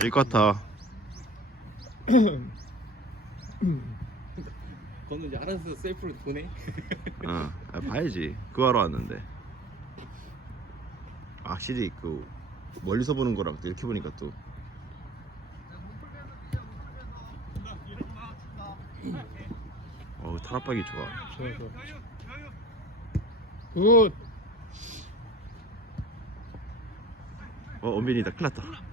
1쿼터 그거는 이제 알아서 셀프로 보내. 어, 아, 봐야지. 그거 하러 왔는데. 아, 확실히 그 멀리서 보는 거랑 또 이렇게 보니까 또. 어우 탈압박이 좋아. 좋아 좋아. 굿! 어 은빈이다. 큰일 났다. 어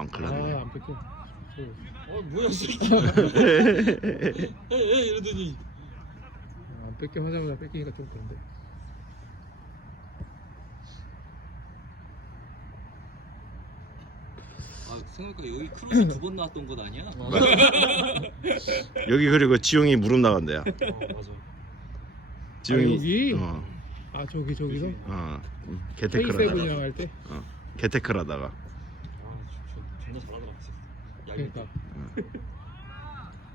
안 큰일 났네. 아안 뺏겨. 어 뭐야 이 새끼. 에, 에 이러더니. 아, 안 뺏겨. 하자마자 뺏기니까 좀 그런데. 아 생각보니까 여기 크로스 두번 나왔던 곳 아니야? 여기 그리고 지용이 무릎 나간대야. 어, 맞아. 지용이 아, 여기? 어, 아 저기 저기서? 어 개테크를 하다가. K7이랑 할때? 어, 개테크를 하다가 존나 잘 하더라 진짜. 얄밉다. 그러니까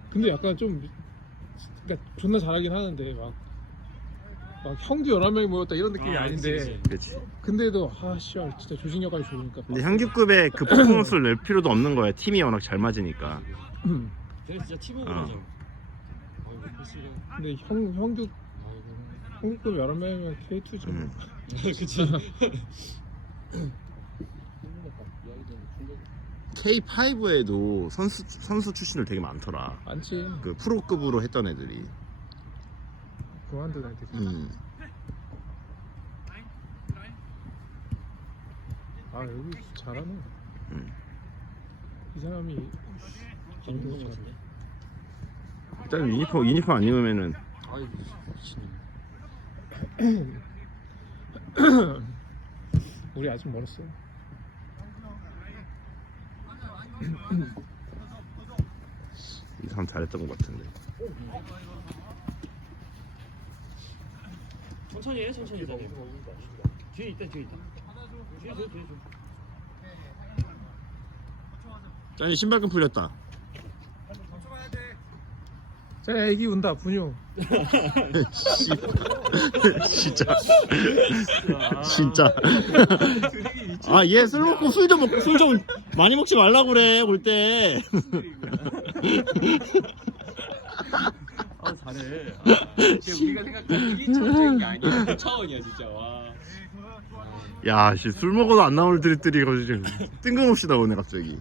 근데 약간 좀 그러니까 존나 잘하긴 하는데 막, 막 형도 11명이 모였다 이런 느낌이 아, 아, 닌데 그치, 그렇지 근데도 아씨 진짜 조직력까지 좋으니까 근데 향규급의 그 퍼포먼스를 낼 필요도 없는 거야 팀이 워낙 잘 맞으니까 음. 걔네 진짜 팀워크 어. 아이고 패스가. 근데 형, 형도 아이고. 한국급 11명이면 K2죠 음. 그치. K5에도 선수 선수 출신들 되게 많더라. 많지 그 프로급으로 했던 애들이. 그만두 날 때. 음. 아 여기 잘하네 음. 이 사람이 잘하는 거 같은데. 일단 유니폼 유니폼 안 입으면은. 우리 아직 멀었어 이 사람 잘했던 것 같은데. 천천히 해 천천히 다니. 뒤에 있다 뒤에 있다. 뒤에 줘 뒤에 줘. 짠이 신발끈 풀렸다. 자 애기 운다 분유 씨. 진짜. 진짜. 아, 얘 술 먹고 술 좀 먹고 술 좀 많이 먹지 말라고 그래, 올 때. 아 잘해. 아, 지금 우리가 생각하는 1차원적인 게 아니야. 2차원이야 진짜. 와. 야, 씨, 술 먹어도 안 나올 드립들이 가지고 뜬금없이 나오네, 갑자기.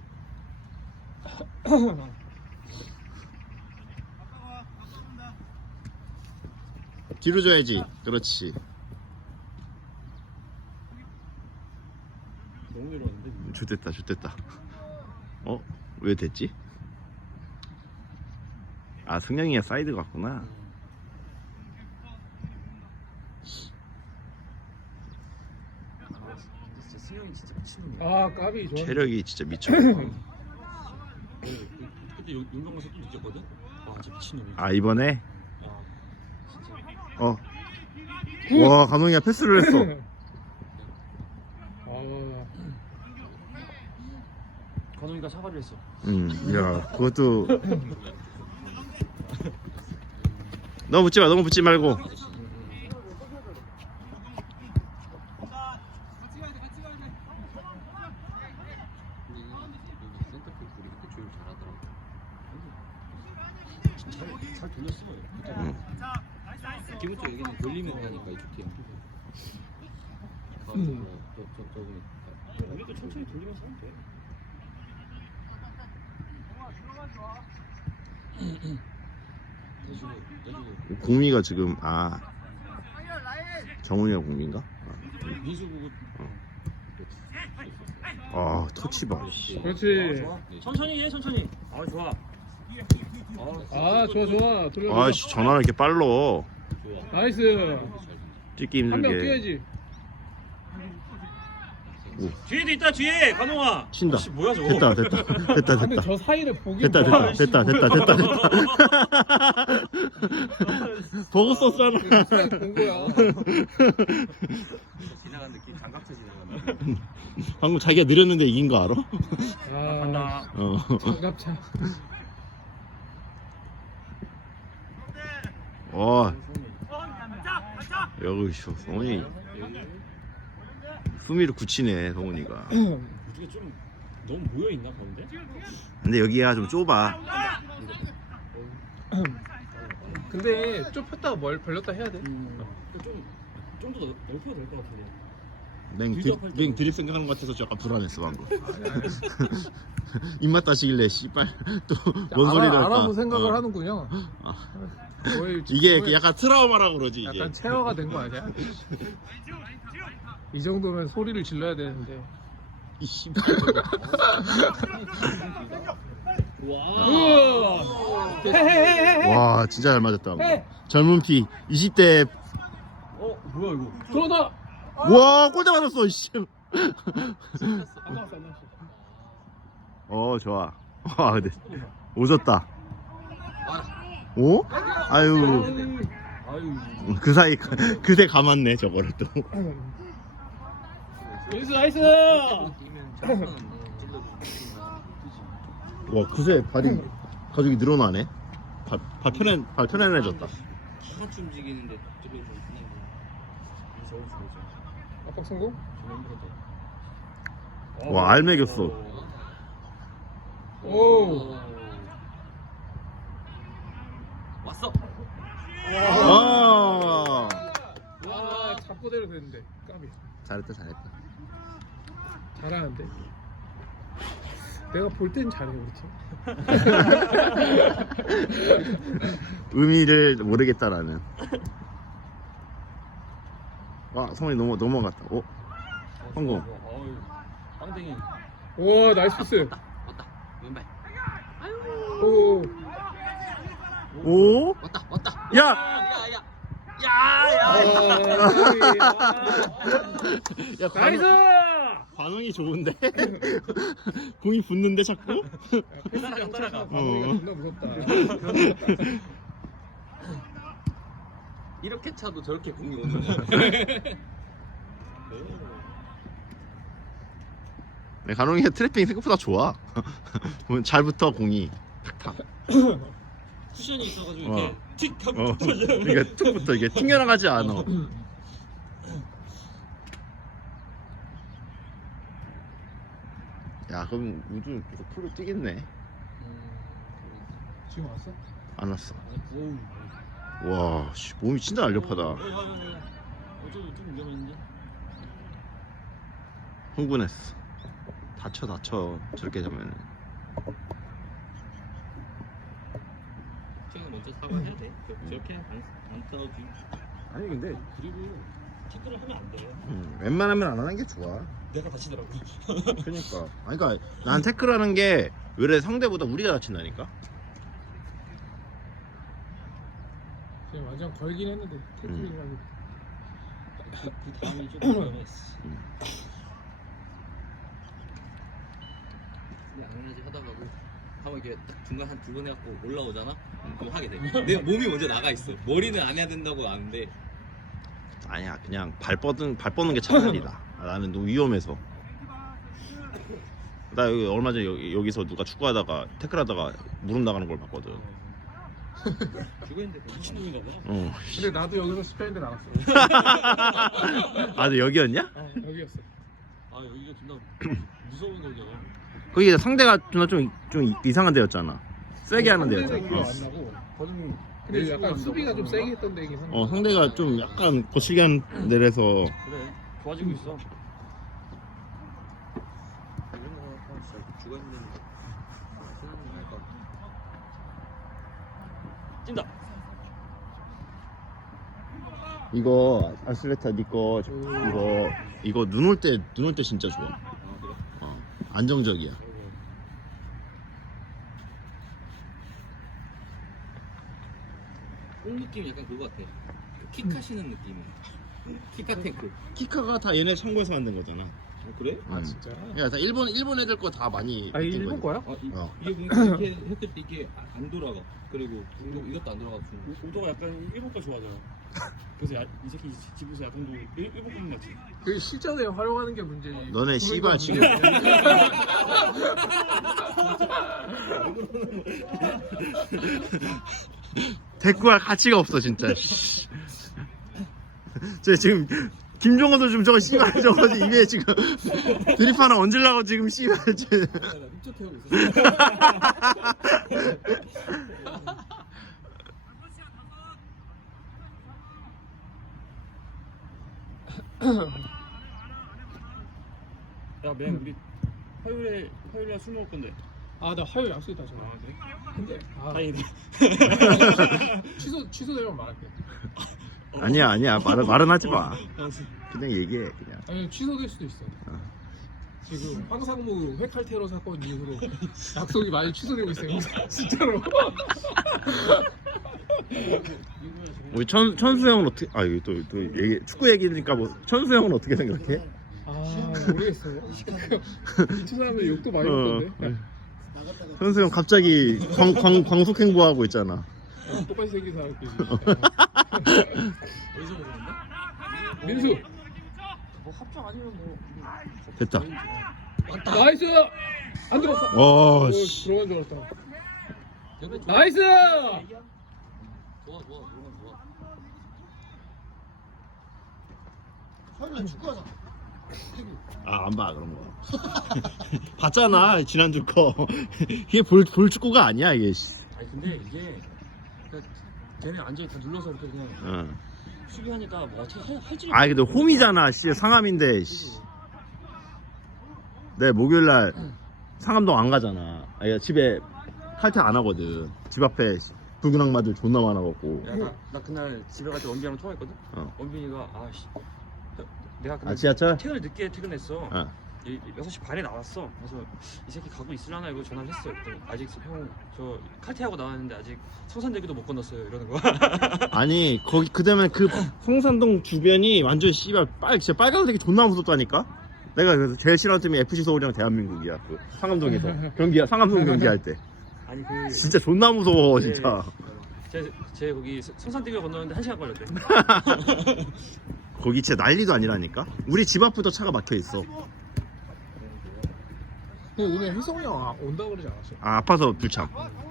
뒤로 줘야지. 그렇지. 너무 내려왔는데. 좋됐다, 좋됐다. 어? 왜 됐지? 아, 승영이가 사이드 갔구나. 진짜 승영이 진짜 미친놈이야. 아 까비 좋아 체력이 진짜 미쳐. 그때 용- 용병 가서 또 느꼈거든. 아 진짜 미친놈이야. 아, 이번에? 어. 와, 감독이가 패스를 했어. 아 관웅이가 사과를 했어. 음, 야, 그것도. 너무 붙지 마, 너무 붙지 말고. 센터풀 둘이 그때 조율 잘하더라고. 잘, 잘 돌렸어. 응. 기본적으로 여기는 돌리면 되니까 이쪽 팀. 음. 저, 저, 저기. 우리도 천천히 돌리면서 하면 돼. 내주고, 공미가 지금, 아. 정훈이가? 민수 보고. 아, 터치 봐. 씨. 그렇지 천천히 해, 천천히. 아, 좋아. 아 좋아 좋아 돌려 아, 씨, 전화를 이렇게 빨로. 나이스 한명 힘들게. 뛰어야지 뒤에도 있다, 뒤에! 간홍아! 친다. 씨, 뭐야, 저거? 됐다, 됐다. 됐다, 아, 근데 됐다. 저 사이를 보기 됐다, 됐다, 됐다, 됐다, 됐다, 됐다. 보고 썼잖아. 사이 본 거야 지나간 느낌, 장갑차 지나간 방금 자기가 느렸는데 이긴 거 알아? 아 간다. 어. 장갑차 와, 여기 있어. 성훈이. 수미를 굳히네, 성훈이가. 우리가 좀 너무 모여 있나 가운데? 근데 여기가 좀 좁아. 근데 좁혔다가 뭘 벌렸다 해야 돼. 좀좀 더 넓혀도 될 것 같은데. 맹, 드, 빌드업 할맹 때. 드립 생각하는 것 같아서 약간 불안했어 방금. 입맛 따시길래 씨발 또 뭔 소리를 알아, 할까. 알아서 생각을 어. 하는군요. 아. 거의 이게 거의 약간 트라우마라고 그러지 이게. 약간 체어가 된 거 아니야? 이 정도면 소리를 질러야 되는데. 이 씨발. 와. 와 진짜 잘 맞았다. 젊은 피 20대 어 뭐야 이거? 들어다. 와 골대 맞았어 씨. 어 좋아. 와 근데 오졌다. 오? 아유 아유. 그 사이 그새 감았네 저거를 또. 나이스 나이스. 와 그새 발이 가죽이 늘어나네. 발, 발 편해 발 편안해졌다. 같이 움직이는데 그냥 무서워 무서워. 압박 성공? 와, 알매겼어. 오. 왔어. 와와 잡고대로 됐는데 까비. 잘했다 잘했다. 잘하는데. 내가 볼 땐 잘해 우리 팀. 의미를 모르겠다라는. 와 성훈이 넘어 넘어갔다. 오 성공. 어유. 빵댕이. 와 나이스 패스. 왔다. 왼발. 오. 오? 왔다 왔다. 야! 야 야. 야야. 아, 야 나이스. 반응이 좋은데? 공이 붙는데 자꾸? 패스 따라가. 아, 반응이 어. 존나 무섭다. 이렇게 차도 저렇게 공이 오는 거. 네, 간홍이가 트래핑 생각보다 좋아. 잘 붙어 공이. 쿠션이 있어가지고 어. 이렇게 틱 하고 어, 떨어져. 그러니까 툭 붙어 이게 튕겨나가지 않아. 야 그럼 우주 프로 뛰겠네. 지금 왔어? 안 왔어. 오우. 와, 씨, 몸이 진짜 날렵하다. 어. 흥분했어. 다쳐 다쳐 저렇게 되면. 쟤는 먼저 사과해야 돼. 저- 저렇게 안, 안 싸우지. 아니 근데 그리고 태클을 하면 안 돼. 음, 웬만하면 안 하는 게 좋아. 내가 다치더라고. 그러니까. 아니 그러니까 난 태클하는 게 외래 상대보다 우리가 다친다니까. 지금 완전 걸긴 했는데 태클이라고. 그 다음이 좀 위험했어. 음. 근데 당연하지 하다가고 한번 이렇게 딱 중간 한 두 번 해갖고 올라오잖아? 그럼 하게 돼. 내 몸이 먼저 나가 있어. 머리는 안 해야 된다고 아는데 아니야 그냥 발 뻗은 발 뻗는 게 차라리다. 아, 나는 너무 위험해서. 나 여기 얼마 전에 여기, 여기서 누가 축구하다가 태클하다가 무릎 나가는 걸 봤거든. 죽었는데 미친놈인가 봐. 어. 근데 나도 여기서 스페인대 나갔어. 아, 근데 여기였냐? 여기였어. 아 여기가 존나 무서운 거잖아. 거기 상대가 좀, 좀, 좀 이상한 데였잖아. 세게 하는 데였잖아. 어. 안 나고. 저는 근데 약간 수비가 좀 세게 했던 데이긴 한데. 어, 상대가 좀 약간 거칠게 하는 데라서 그래 좋아지고 있어. 이런 거 하면 진짜 죽었는데 생각이 날것 같아. 찐다. 이거 아슬레타 니거 이거 이거 눈 올 때 눈 올 때 진짜 좋아. 어, 안정적이야. 공 느낌이 약간 그거 같아. 그 킥하시는 느낌이야. 킥카 탱크. 키카가 다 얘네 청구에서 만든 거잖아. 어, 그래? 아 음. 진짜. 그러니까 다 일본 일본 애들 거 다 많이. 아 이게 했던 일본 거지. 거야? 아, 이, 어. 이게 이렇게 했을 때 이게 아- 안 돌아가. 그리고 이거, 이것도 안 돌아가. 오도가 약간 일본 거 좋아하잖아. 그래서 야, 이 새끼 집에서 야동도 일, 일본 거 맞지? 그 실전에 활용하는 게 문제지. 너네 보는 씨발 건 지금 문제야. 대꾸할 가치가 없어 진짜. 쟤 지금 김종호도 지금 저거 씨발 저거 입에 지금 드립 하나 얹으려고 지금 씨발 지금. 나 립적 태우고 있었어. 야 맨 우리 화요일에 화요일에 술 먹을 건데. 아 나 화요일 약속 있다 전화 아 그래? 근데 아 다행이네. 취소 취소되면 말할게 아니야 아니야 말은 말은 하지 마. 그냥 얘기해 그냥. 아니 취소될 수도 있어 지금 황상무 회칼 테러 사건 이후로 약속이 많이 취소되고 있어요 진짜로 우리 천 천수 형은 어떻게? 아 이거 또또 얘기 축구 얘기니까 뭐 천수 형은 어떻게 생각해? 아 모르겠어요 이 사람은 욕도 많이 어. 먹던데 천수 형 갑자기 광, 광, 광속 행보하고 있잖아. 똑같이 생긴 사람끼리 어디서 먹었는데? 민수 뭐 합정 아니면 뭐. 됐다. 나이스 안 들어갔어 와 오, 씨. 들어간 줄 알았다 대본 좋아. 나이스 좋아 좋아 그런 건 좋아. 아안 봐 그런 거. 봤잖아 지난주 거. 이게 볼, 볼 축구가 아니야 이게. 씨. 아니 근데 이게 쟤네 완전히 다 눌러서 이렇게 그냥 어. 수비하니까 뭐 어떻게 할- 할지. 아 근데 홈이잖아 씨 상암인데. 씨. 내 목요일 날 상암동 안 가잖아. 아니 집에 칼퇴 안 하거든. 집 앞에 붉은 악마들 존나 많아갖고. 야, 나, 나 그날 집에 갈 때 원빈이랑 통화했거든. 어. 원빈이가 아씨 내가 그날 아 지하철? 퇴근을 늦게 퇴근했어. 어. 이- 6시 반에 나왔어. 그래서 이 새끼 가고 있으려나 이거 전화를 했어. 그랬더니 아직 형 저 칼퇴하고 나왔는데 아직 성산대교도 못 건넜어요. 이러는 거야. 아니 거기 그다음에 그 성산동 주변이 완전 씨발 빨 진짜 빨간 색이 존나 무섭다니까. 내가 그래서 제일 싫어하는 팀이 FC 서울이랑 대한민국이야. 그 상암동에서 경기 상암동 경기할 때 아니 그 진짜 존나 무서워 진짜. 제, 제 거기 성산대교 건너는데 한 시간 걸렸대. 거기 진짜 난리도 아니라니까. 우리 집 앞부터 차가 막혀 있어. 근데 오늘 혜성이 형 아- 온다 그러지 않았어? 아 아파서 불참.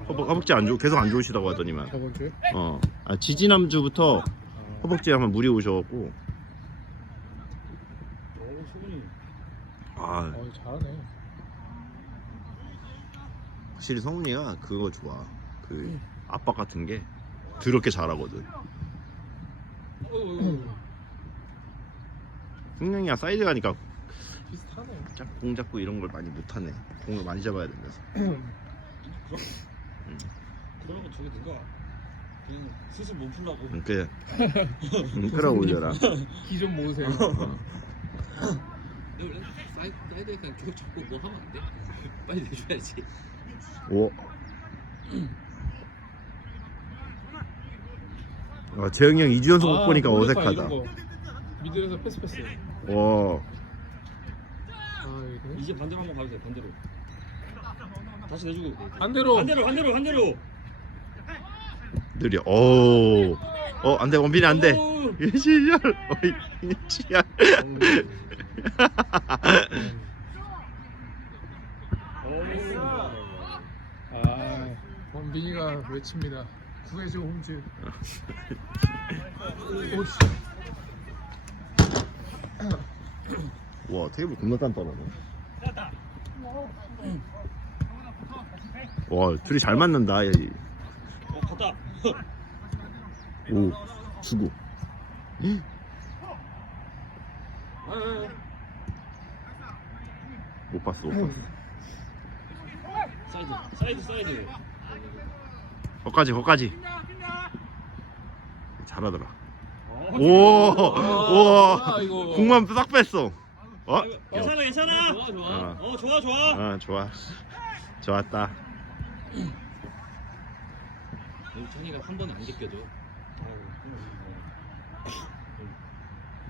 허벅 허벅지 안 좋, 계속 안 좋으시다고 하더니만. 저번 주에? 어. 아, 지지난주부터 허벅지에 한번 물이 오셔갖고. 오 수근이. 아 어 잘하네 확실히 성훈이가 그거 좋아. 그 압박 같은 게 더럽게 잘하거든. 승명이가 사이드 가니까 비슷하네 짝- 공 잡고 이런 걸 많이 못하네. 공을 많이 잡아야 된다서. 그런 거 저기 누가 그냥 스스로 못 풀라고. 그 응, 끌어올려라. 기좀 모으세요 근데 원래 사이드 사이드에 그냥 쭉 잡고 뭐 하면 안 돼? 빨리 내줘야지. 오. 아, 재영이 형 2주 연속 못 보니까 모르겠다, 어색하다. 미들에서 패스 패스 와. 이제 반대로 한번 가도 돼. 반대로. 다시 내주고. 반대로 반대로 반대로 반대로. 느려. 오. 어, 안 돼. 원빈이 안 돼. 오. 예시열. 어이, 예시열. 아 원빈이가 외칩니다 구해줘 홈즈 오씨 와, 테이블 겁나 단단하네. 와, 둘이 잘 맞는다. 이. 어 갔다. 오, 주고. 아. 못 봤어, 못 봤어. 사이드 사이드 사이드. 거까지, 거까지. 잘하더라. 어, 오, 아, 오, 이거. 공만 딱 뺐어. 어? 괜찮아 괜찮아. 좋아 좋아. 어. 어 좋아 좋아. 아, 좋아. 좋았다. 우리 찬이가 한 번에 안 제껴줘.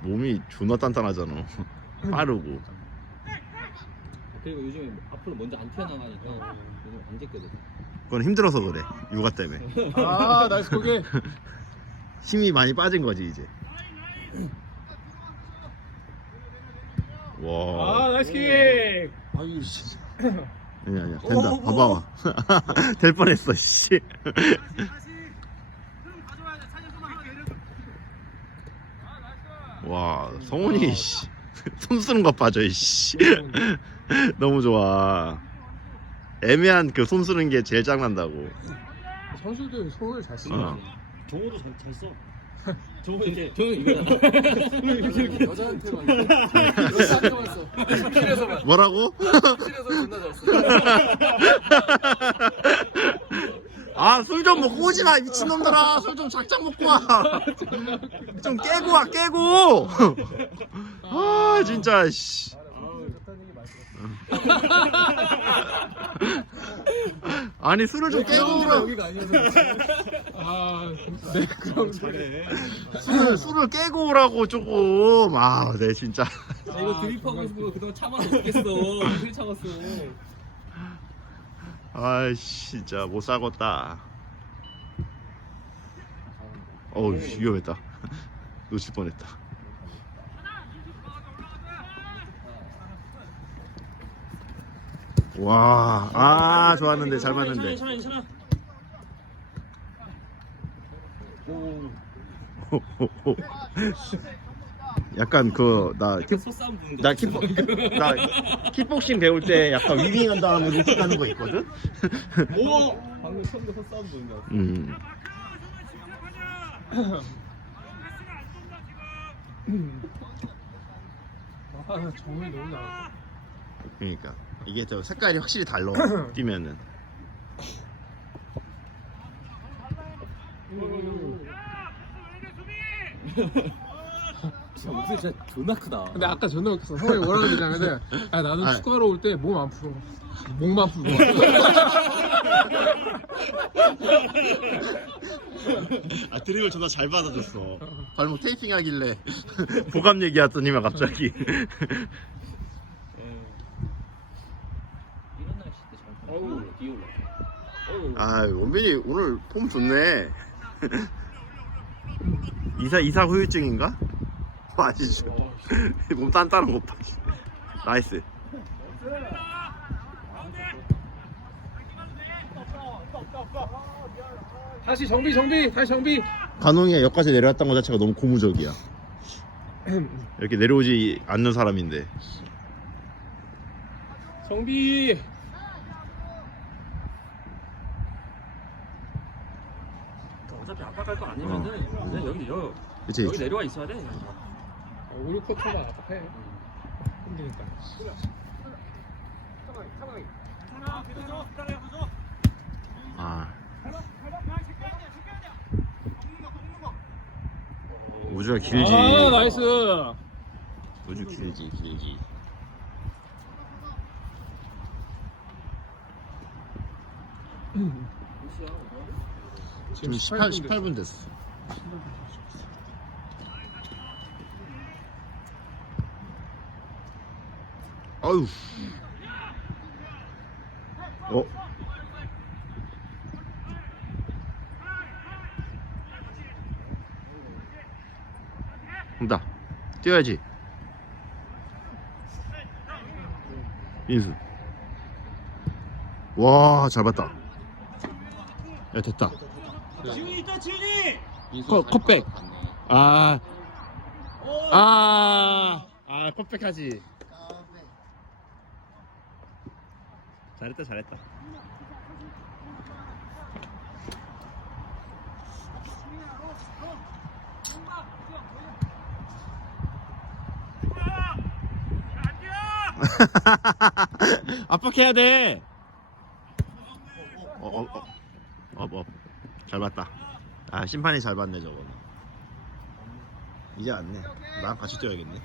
몸이 존나 단단하잖아. 빠르고. 그리고 요즘에 앞으로 먼저 안 튀어나가니까 요즘 안 제껴줘. 그건 힘들어서 그래. 육아 때문에. 아 나이스 고개 힘이 많이 빠진 거지, 이제. 와. 아 나이스 킥 아유 씨. 아니야, 아니야. 된다. 봐봐. 될 뻔했어, 씨. 와 성훈이 씨. 손 쓰는 것 봐줘 씨. 너무 좋아. 애매한 그 손 쓰는 게 제일 짱난다고. 선수들 손을 잘 쓰는 어. 종호도 잘, 잘 써. 저는 이렇게 저는 이거 여자한테만 여자한테만 써. 뭐라고? 필에서 존나 잘 써. 아술 좀 먹고 오지 마 미친놈들아. 술 좀 작작 먹고 와좀 깨고 와 깨고. 아 진짜 씨 아니 술을 좀 깨고 오라 여기가 아니어서 아 네, 그럼 잘해. 술을, 술을 깨고 오라고 조금. 아네 진짜. 아, 이거 드립하고 싶은 거 그동안 참아서 어떻겠어. 어떻게 참았어. 아이씨 진짜 못 살겠다. 어우 위험했다. 놓칠 뻔했다 와 아 좋았는데 잘 괜찮아 괜찮아. 약간 그나 소싸움 부는 거 나 킥복 나 킥복싱 배울 때 약간 위빙한 다음에 로킥 가는 거 있거든. 오! 방금 처음 소싸움 부는 거 음. 아 정이 너무 나 그러니까 이게 저 색깔이 확실히 달라 뛰면은. 진짜 목소리 진짜 존나 크다 근데 아까 존나 웃겼어 성이 뭐라고 그러냐면은 아 나는 아. 축구하러 올 때 몸 안 풀어 목만 풀고 아 드립을 존나 잘 받아줬어. 발목 테이핑 하길래 보감 얘기하더니만 갑자기. 이런 날씨 때잘 어우 비 올라 어우 아 원빈이 오늘 폼 좋네. 이사 이사 후유증인가? 아니죠. 몸 단단한 것 봐. 나이스. 다시 정비 정비 다시 정비 관홍이가 여기까지 내려왔던 것 자체가 너무 고무적이야. 이렇게 내려오지 않는 사람인데. 정비 어차피 압박할 거 아니면은 그냥 여기 여, 그치? 여기 내려와 있어야 돼. 오류 커터만 압박해 힘드니까 아. 우주가 길지. 아 나이스 우주 길지, 길지. 지금 18, 18분 됐어. 아유. 어? 온다. 뛰어야지. 민수. 와, 잘 봤다. 야, 됐다. 지훈이 있다 지훈이. 컷, 컷백. 아. 아. 아, 컷백하지. 잘했다, 잘했다. 압박해야 돼. 어, 어, 어, 어, 어, 잘 봤다. 아, 심판이 잘 봤네 저거. 이제 안네. 나랑 같이 뛰어야겠네.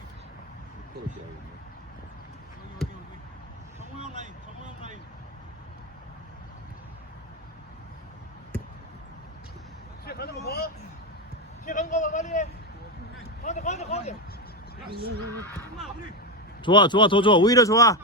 좋아, 좋아, 더 좋아. 오히려 좋아.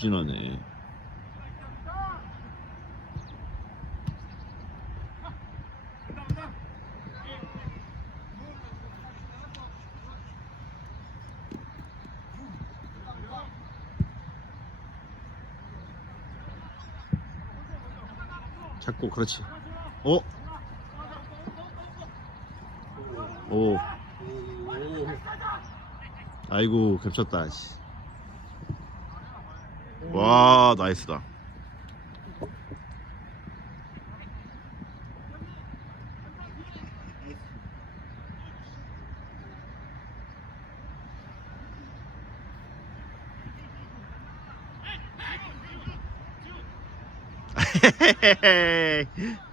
종영 무진하네. 잡고 그렇지. 어? 오. 오. 아이고 겹쳤다. 씨. 와 나이스다.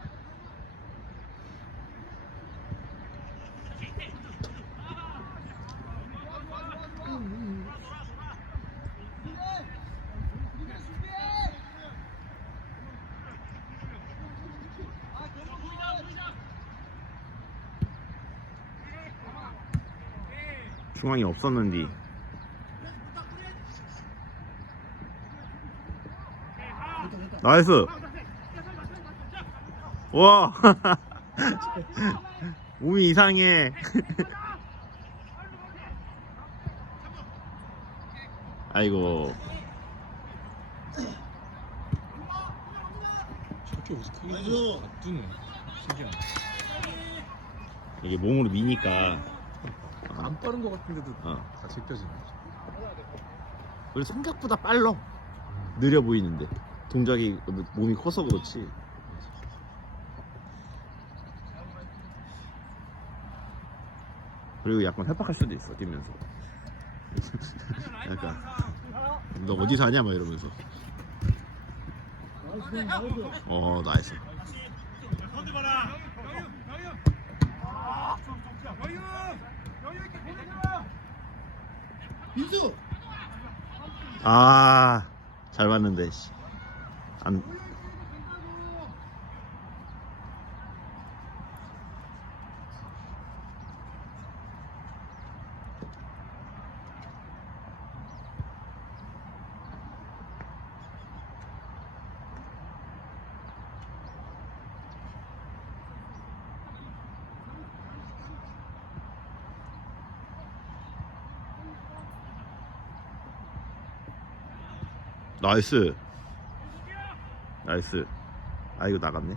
중앙이 없었는디. 나이스. 와. 몸이 이상해. 아이고. 저렇게 무슨 크게 안 뜨네 신기하네 이게 몸으로 미니까. 안 빠른 것 같은데도 어. 다 제껴지네 그리고 생각보다 빨라. 느려 보이는데. 동작이 몸이 커서 그렇지. 그리고 약간 협박할 수도 있어 뛰면서. 약간 너 어디서 하냐 막 이러면서. 어 나이스. 아, 잘 봤는데. 씨. 안. 나이스. 나이스. 아 이거 나갔네.